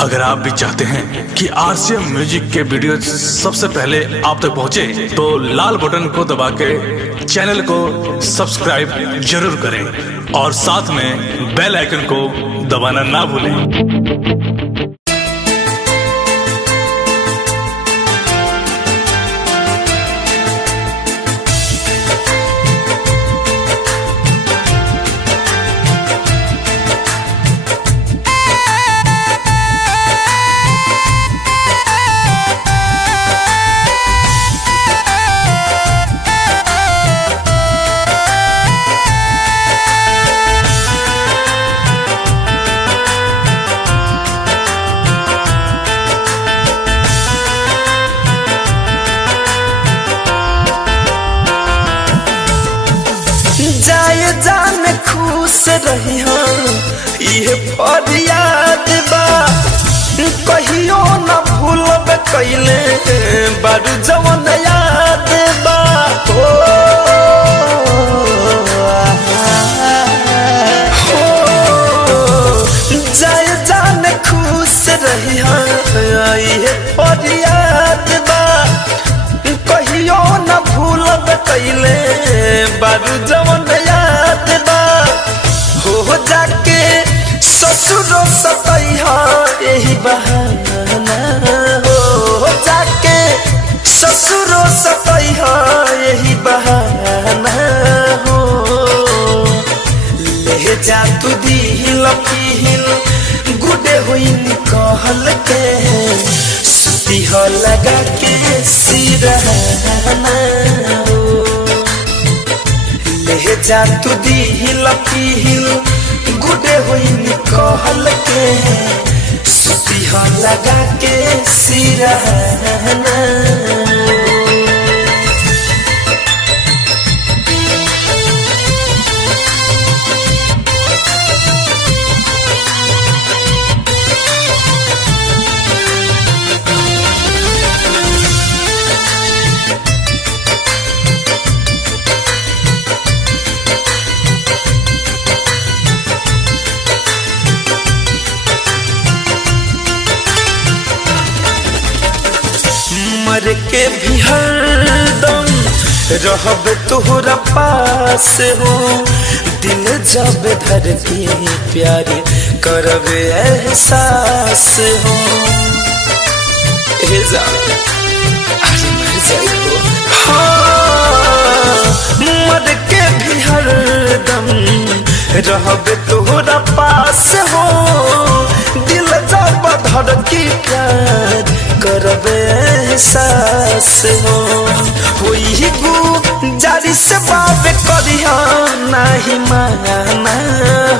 अगर आप भी चाहते हैं कि आरसीएम म्यूजिक के वीडियो सबसे पहले आप तक पहुंचे, तो लाल बटन को दबा के चैनल को सब्सक्राइब जरूर करें और साथ में बेल आइकन को दबाना ना भूलें। जाए जान खुश रही ये फरियाद बा, कहियो न भूलब कैले बारू जवन याद बा। जाए जान खुश रही ये फरियाद बा, कहियो न भूलब कैले बारू जवन याद बा। हो जाके ससुरो सतैहा यही बहाना, हो जाके ससुरो सतैहा यही बहाना। हो ले जा तू दिल पील गुडे हुई कहल के सुती हो लगा के सिरहाना। ले जा तू दिल पील गुडे हुई कहल के सुती हो लगा के सिरहाना। मर के भी हरदम रहब तोहरा पास हो, दिल जब धर के प्यार करब एहसास हो। मर जाइबो हाँ, मर के भी हरदम रहब तोहरा पास हो, दिल जब धर के प्यार करब एहसास हो। होई गु जारी से बात करिया नहीं माना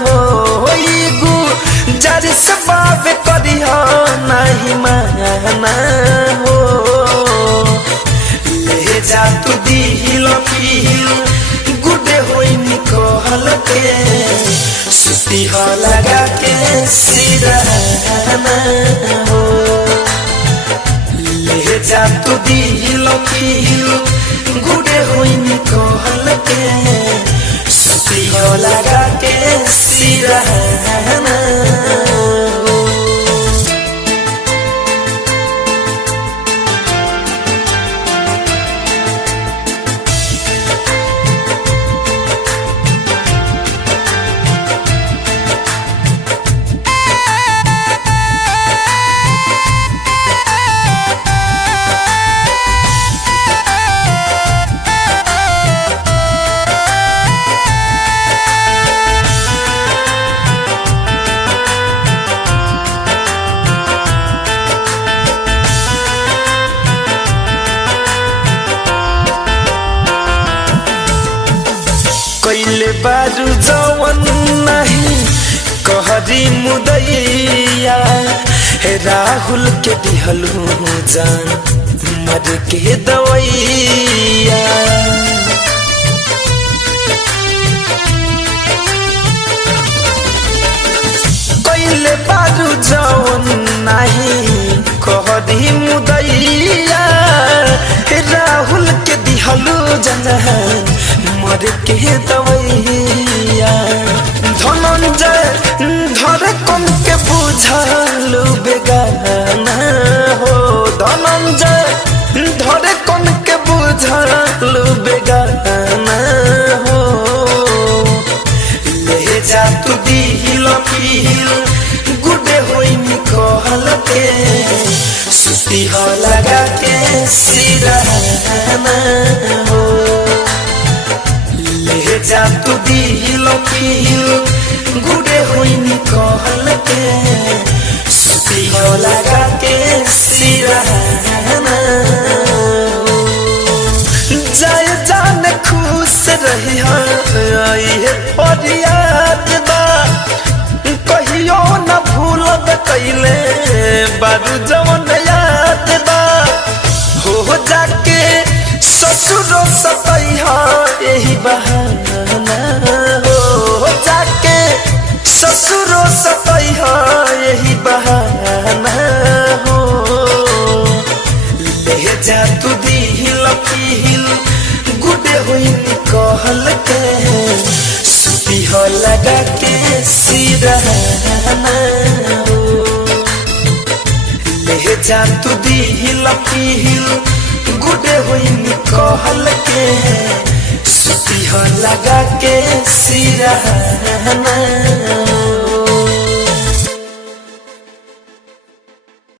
हो, होई गु जारी से बात करिया नहीं माना हो। ले जा तू दिल पील गुडे होई निकल के सुती हो लगा के सिरहाना। हो ले जा तू दिल पील गुडे हुई कहल के सुती हो लगा के सिरहाना। कैले बारू जवन नहीं कहरी मुदैया, राहुल के दिहलू जान मर के दवैया। कैले बारू जवन नहीं कहरी मुदैया, राहुल के दिहलू जान मर के दवैया। धनंजय धर कम के बुझलू बेगा हो ले जा तू दिल पील गुडे होई निकल के सुती हो लगा के सिरहाना जाय जान खुश रही है फरियाद बा कहियो न भूलब कैले बारू जवन याद बा हो जाके ससुरो सतैहा यही बहाना हो जाके ससुरो सतैहा यही बहाना हो ले जा तू दिल पील गुडे हुई निकल के सुती हो लगा के सिरहाना हो ले जा तू दिल पील गुडे हुई निकल के सुती हो लगा के सिरहाना